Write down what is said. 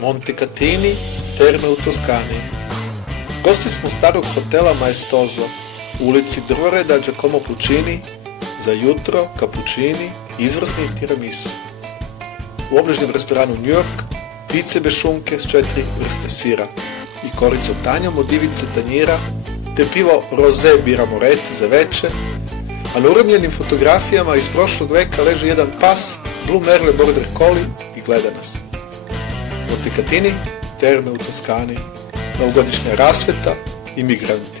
Montecatini, terme u Toskani. Gosti smo starog hotela Maestoso, u ulici Drvoreda Giacomo Puccini, za jutro, kapućini i izvrsni tiramisu. U obližnjem restoranu New York, pice bez šunke s 4 vrste sira i koricom tanjom od ivice tanjira, te pivo Rosé Birra Moretti za veče, a na uremljenim fotografijama iz prošlog veka leži jedan pas, Blue Merle Border Collie i gleda nas. Montecatini, terme u Toskani, novogodišnja rasveta i migran.